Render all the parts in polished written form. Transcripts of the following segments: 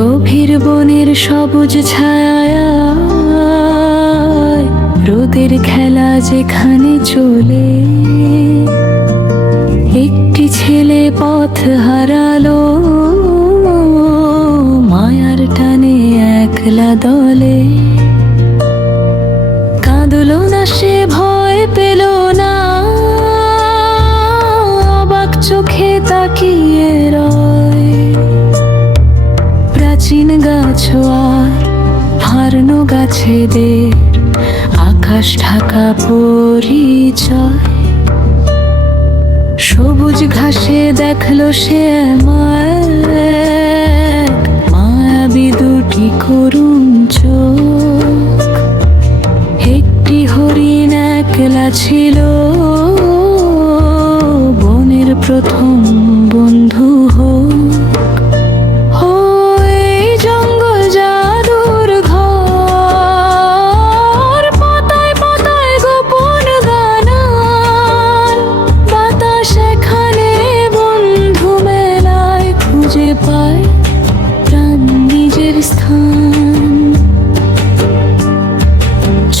গভীর বনের সবুজ ছায়া, রোদের খেলা যেখানে চলে, একটি ছেলে পথ হারালো মায়ার টানে একলা দলে। কাঁদলো না সে, ভয় পেল না, অবাক চোখে তাকিয়ে রয়। প্রাচীন গাছ আর হারানো গাছেদের আকাশ ঢাকা পরিচয়। সবুজ ঘাসে দেখলো সে মায়াবী দুটি করুণ চোখ। একটি হরিণ একলা ছিল বনের প্রথম বন্ধু হোক।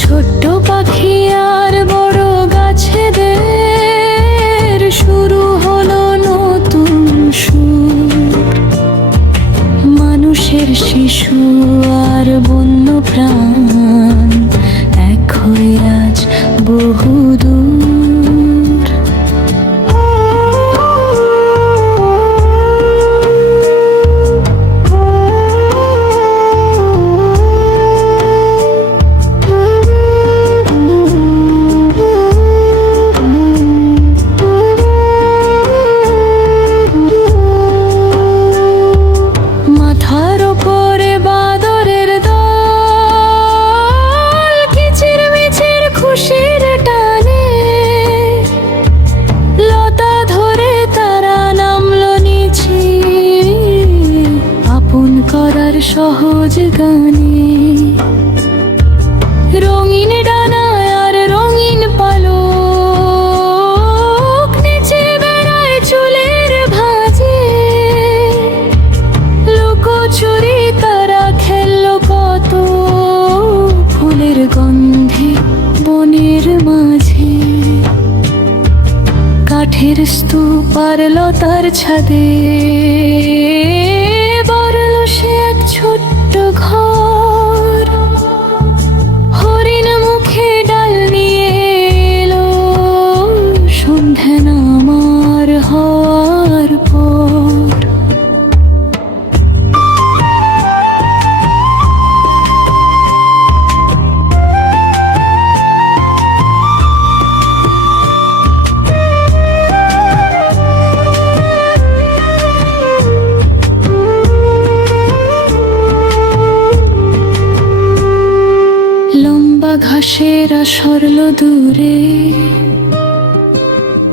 ছোট্ট পাখি আর বড় গাছেদের শুরু হলো নতুন সুর। মানুষের শিশু আর বন্য প্রাণ এক হয়ে আজ বহুদূর। করার সহজ গানে রঙিন ডানায় আর রঙিন পালক, নিচে বেড়ায় চুলের ভাঁজে। লুকোচুরি তারা খেললো কত ফুলের গন্ধে বনের মাঝে। কাঠের স্তূপ আর লতার ছাদে সে এক ছোট্ট ঘর। হরিণ মুখে ডাল নিয়ে এলো সন্ধ্যা নামার হওয়ার পর। ঘাসের সরল দূরে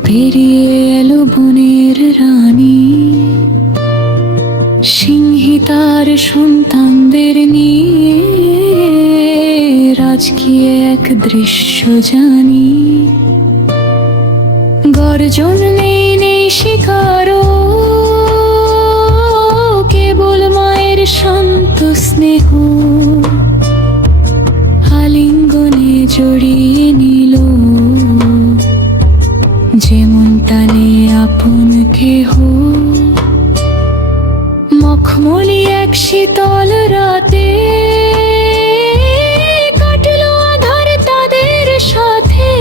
পেরিয়ে এলো বনের রানী। সিংহী তার সন্তানদের নিয়ে রাজকীয় এক দৃশ্য জানি। গর্জন নেই নেই শিকারও, কেবল মায়ের শান্ত স্নেহ। আলিঙ্গনে জড়িয়ে নিল যেমন টানে আপন কেহ। মখমলি এক শীতল রাতে কাটলো আধার তাদের সাথে।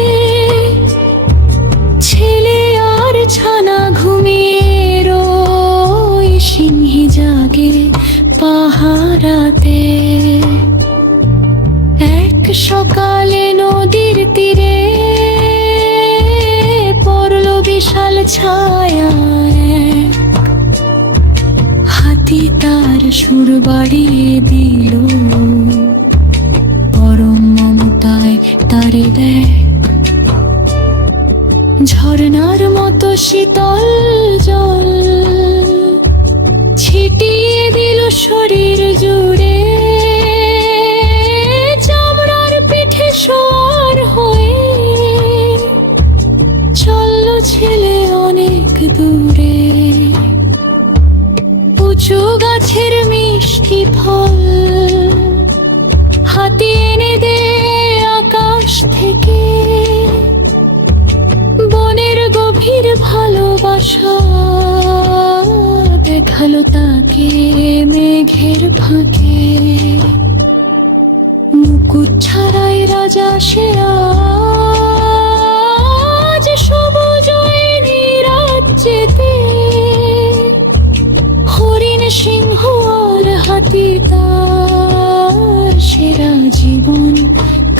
ছেলে আর ছানা ঘুমিয়ে রয়, সিংহী জাগে পাহারাতে। সকালে নদীর তীরে পড়ল বিশাল ছায়া। হাতি তার সুর বাড়িয়ে দিল, পরম মমতায় তারে দেখ। ঝর্ণার মতো শীতল জল ছিটিয়ে দিল শরীর জুড়ে। ছেলে অনেক দূরে উঁচু গাছের মিষ্টি ফল হাতি এনে দে আকাশ থেকে, বনের গভীর ভালোবাসা দেখালো তাকে মেঘের ফাঁকে। মুকুট ছাড়াই রাজা সে আজ সবুজ রাজ্যেতে, হরিণ সিংহ আর হাতি তার সেরা জীবন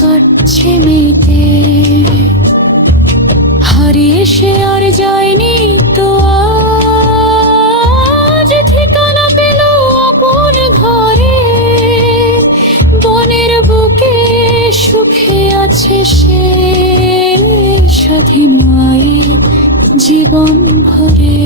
কাটছে মেতে। হারিয়ে সে আর যায়নি তো আজ, ঠিকানা পেল আপন ঘরে, বনের বুকে সুখে আছে সে, স্বাধীন মায়ের জীবন ভরে।